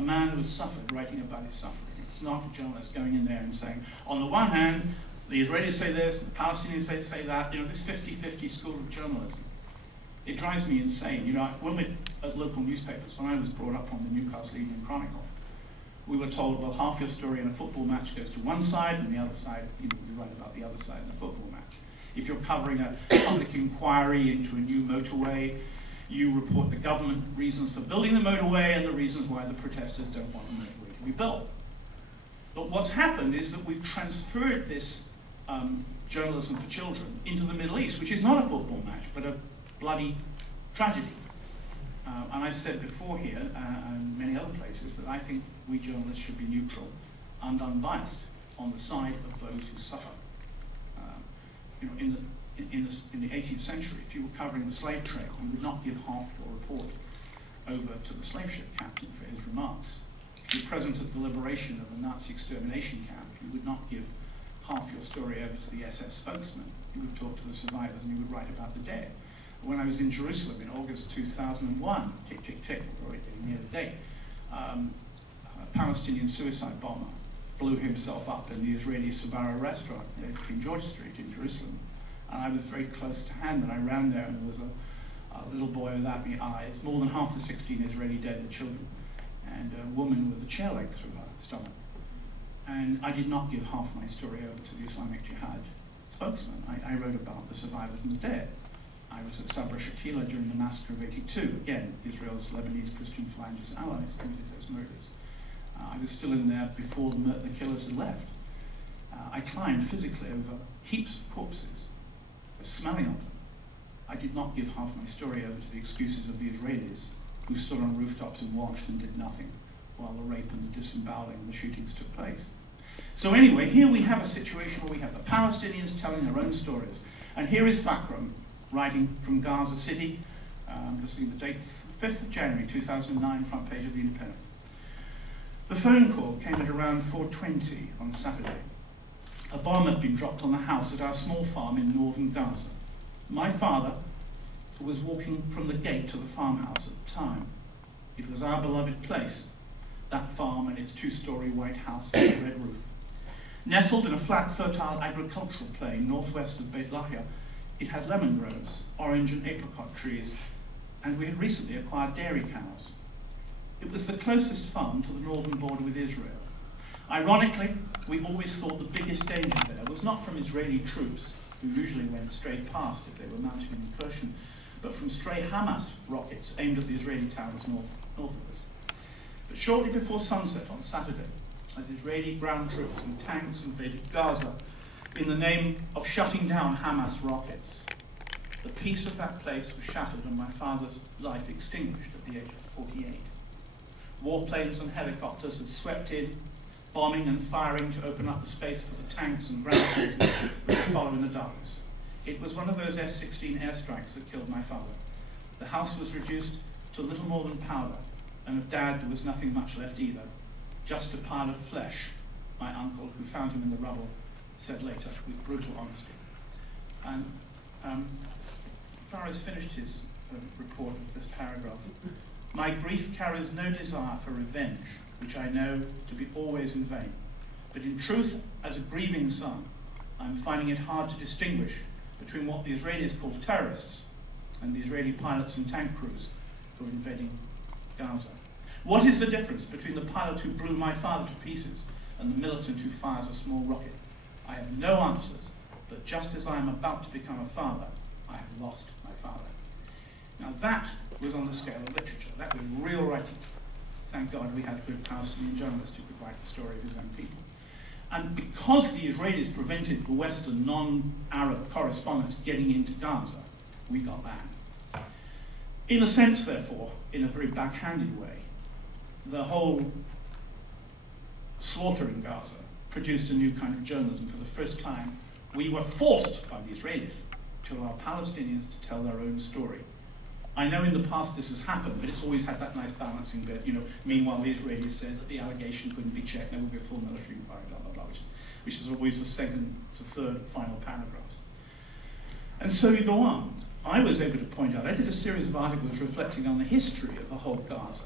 a man who has suffered writing about his suffering. It's not a journalist going in there and saying, on the one hand, the Israelis say this, the Palestinians say that, this 50-50 school of journalism. It drives me insane. When we're at local newspapers, when I was brought up on the Newcastle Evening Chronicle, we were told, well, half your story in a football match goes to one side, and the other side, you write about the other side in a football match. If you're covering a public inquiry into a new motorway, you report the government reasons for building the motorway and the reasons why the protesters don't want the motorway to be built. But what's happened is that we've transferred this journalism for children into the Middle East, which is not a football match, but a bloody tragedy. And I've said before here, and many other places, that I think we journalists should be neutral and unbiased on the side of those who suffer. In the 18th century, if you were covering the slave trade, you would not give half your report over to the slave ship captain for his remarks. If you were present at the liberation of a Nazi extermination camp, you would not give half your story over to the SS spokesman. You would talk to the survivors and you would write about the dead. When I was in Jerusalem in August 2001, tick, tick, tick, we're already getting near the date, a Palestinian suicide bomber blew himself up in the Israeli Sabara restaurant near King George Street in Jerusalem. And I was very close to hand, and I ran there, and there was a little boy without any eyes, more than half the 16 Israeli dead were children, and a woman with a chair leg through her stomach. And I did not give half my story over to the Islamic Jihad spokesman. I wrote about the survivors and the dead. I was at Sabra Shatila during the massacre of '82. Again, Israel's Lebanese Christian phalangist allies committed those murders. I was still in there before the killers had left. I climbed physically over heaps of corpses, smelling of them. I did not give half my story over to the excuses of the Israelis, who stood on rooftops and watched and did nothing while the rape and the disemboweling and the shootings took place. So anyway, here we have a situation where we have the Palestinians telling their own stories. And here is Fakram writing from Gaza City, just seeing the date, 5th of January 2009, front page of The Independent. The phone call came at around 4:20 on Saturday. A bomb had been dropped on the house at our small farm in northern Gaza. My father was walking from the gate to the farmhouse at the time. It was our beloved place, that farm and its two-story white house with a red roof. Nestled in a flat, fertile agricultural plain northwest of Beit Lahia, it had lemon groves, orange and apricot trees, and we had recently acquired dairy cows. It was the closest farm to the northern border with Israel. Ironically, we always thought the biggest danger there was not from Israeli troops, who usually went straight past if they were mounting an incursion, but from stray Hamas rockets aimed at the Israeli towns north of us. But shortly before sunset on Saturday, as Israeli ground troops and tanks invaded Gaza in the name of shutting down Hamas rockets, the peace of that place was shattered and my father's life extinguished at the age of 48. Warplanes and helicopters had swept in, bombing and firing to open up the space for the tanks and ground forces that would follow in the darkness. It was one of those F-16 airstrikes that killed my father. The house was reduced to little more than powder, and of Dad there was nothing much left either, just a pile of flesh, my uncle, who found him in the rubble, said later with brutal honesty. And Faraz finished his report with this paragraph. My grief carries no desire for revenge, which I know to be always in vain. But in truth, as a grieving son, I'm finding it hard to distinguish between what the Israelis call terrorists and the Israeli pilots and tank crews who are invading Gaza. What is the difference between the pilot who blew my father to pieces and the militant who fires a small rocket? I have no answers, but just as I am about to become a father, I have lost my father. Now that was on the scale of literature. That was real writing. Thank God we had a good Palestinian journalist who could write the story of his own people. And because the Israelis prevented the Western non-Arab correspondents getting into Gaza, we got banned. In a sense, therefore, in a very backhanded way, the whole slaughter in Gaza produced a new kind of journalism. For the first time, we were forced by the Israelis to allow Palestinians to tell their own story. I know in the past this has happened, but it's always had that nice balancing bit. Meanwhile, the Israelis said that the allegation couldn't be checked, there would be a full military inquiry, blah, blah, blah, which is always the second to third final paragraphs. And so you go on. I was able to point out, I did a series of articles reflecting on the history of the whole Gaza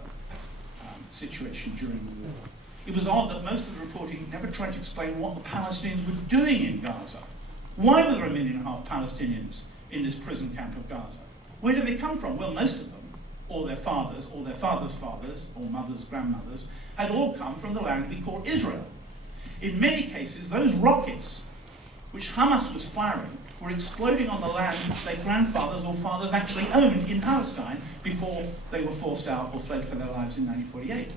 situation during the war. It was odd that most of the reporting never tried to explain what the Palestinians were doing in Gaza. Why were there 1.5 million Palestinians in this prison camp of Gaza? Where did they come from? Well, most of them, or their fathers, or their fathers' fathers, or mothers, grandmothers, had all come from the land we call Israel. In many cases, those rockets which Hamas was firing were exploding on the land which their grandfathers or fathers actually owned in Palestine before they were forced out or fled for their lives in 1948.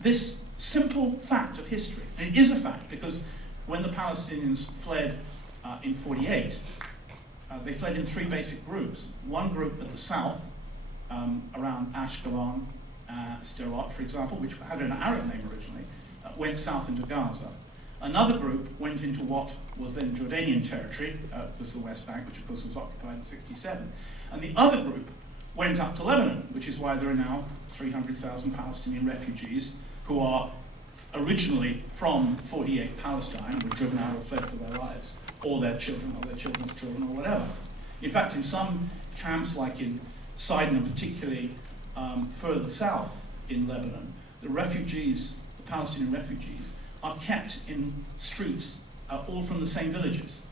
This simple fact of history, and it is a fact because when the Palestinians fled in 48, they fled in 3 basic groups. One group at the south, around Ashkelon, Sderot, for example, which had an Arab name originally, went south into Gaza. Another group went into what was then Jordanian territory, was the West Bank, which of course was occupied in 1967. And the other group went up to Lebanon, which is why there are now 300,000 Palestinian refugees who are originally from 48 Palestine, were driven out or fled for their lives, or their children, or their children's children, or whatever. In fact, in some camps, like in Sidon, and particularly further south in Lebanon, the refugees, the Palestinian refugees, are kept in streets all from the same villages.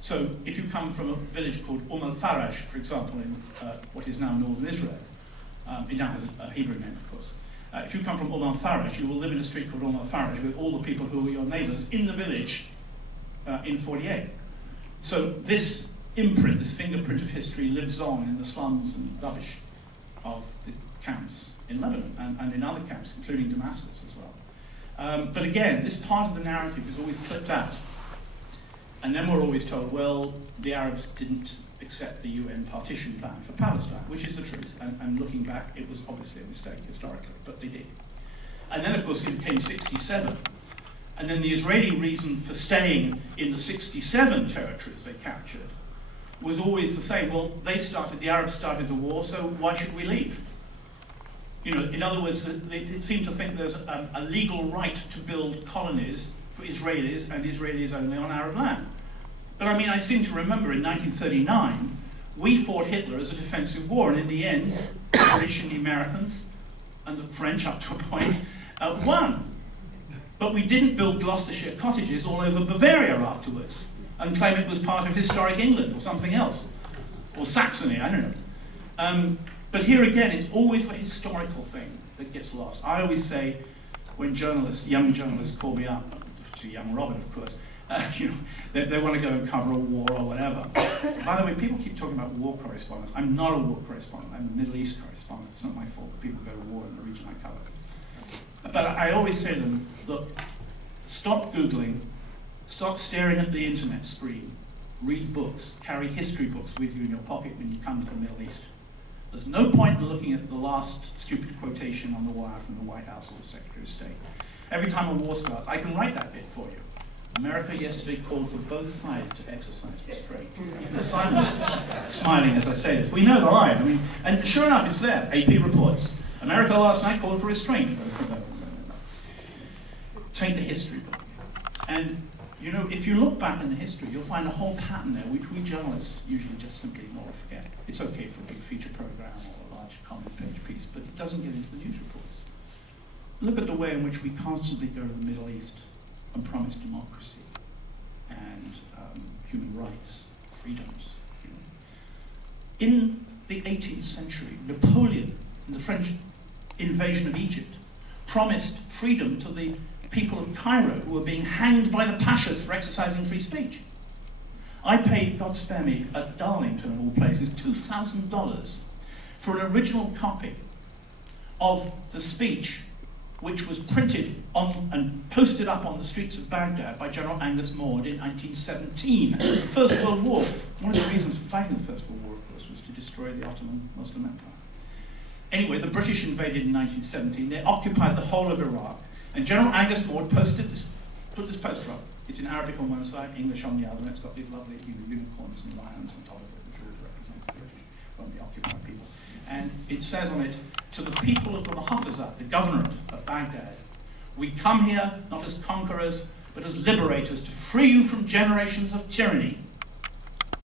So if you come from a village called al-Faraj, for example, in what is now northern Israel, it now has a Hebrew name, of course. If you come from al-Faraj, you will live in a street called al-Faraj with all the people who were your neighbors in the village in 48. So this imprint, this fingerprint of history lives on in the slums and rubbish of the camps in Lebanon and in other camps, including Damascus as well. But again, this part of the narrative is always clipped out. And then we're always told, well, the Arabs didn't accept the UN partition plan for Palestine, which is the truth. And looking back, it was obviously a mistake historically, but they did. And then, of course, it came 67. And then the Israeli reason for staying in the 67 territories they captured was always the same. Well, the Arabs started the war, so why should we leave? You know, in other words, they seem to think there's a legal right to build colonies for Israelis and Israelis only on Arab land. But I mean, I seem to remember in 1939, we fought Hitler as a defensive war, and in the end, the British and the Americans, and the French up to a point, won. But we didn't build Gloucestershire cottages all over Bavaria afterwards and claim it was part of historic England or something else, or Saxony, I don't know. But here again, it's always the historical thing that gets lost. I always say, when young journalists call me up, to young Robert, of course, you know, they want to go and cover a war or whatever. By the way, people keep talking about war correspondence. I'm not a war correspondent. I'm a Middle East correspondent. It's not my fault that people go to war in the region I cover. But I always say to them, look, stop Googling, stop staring at the internet screen, read books, carry history books with you in your pocket when you come to the Middle East. There's no point in looking at the last stupid quotation on the wire from the White House or the Secretary of State. Every time a war starts, I can write that bit for you. America yesterday called for both sides to exercise restraint. The silence, smiling as I say this. We know the line. I mean, and sure enough, it's there. AP reports. America last night called for restraint. Take the history book. And, you know, if you look back in the history, you'll find a whole pattern there, which we journalists usually just simply ignore or forget. It's okay for a big feature program or a large comment page piece, but it doesn't get into the news reports. Look at the way in which we constantly go to the Middle East and promise democracy and human rights, freedoms. You know. In the 18th century, Napoleon, in the French invasion of Egypt, promised freedom to the people of Cairo who were being hanged by the pashas for exercising free speech. I paid, God spare me, at Darlington of all places, $2,000 for an original copy of the speech which was printed on and posted up on the streets of Baghdad by General Angus Maud in 1917, the First World War. One of the reasons for fighting the First World War, of course, was to destroy the Ottoman Muslim Empire. Anyway, the British invaded in 1917. They occupied the whole of Iraq. And General Angus Maud put this poster up. It's in Arabic on one side, English on the other, and it's got these lovely unicorns and lions on top of it, which all represents the British from the occupied people. And it says on it, to the people of the Muhafaza, the governorate of Baghdad, we come here not as conquerors, but as liberators to free you from generations of tyranny.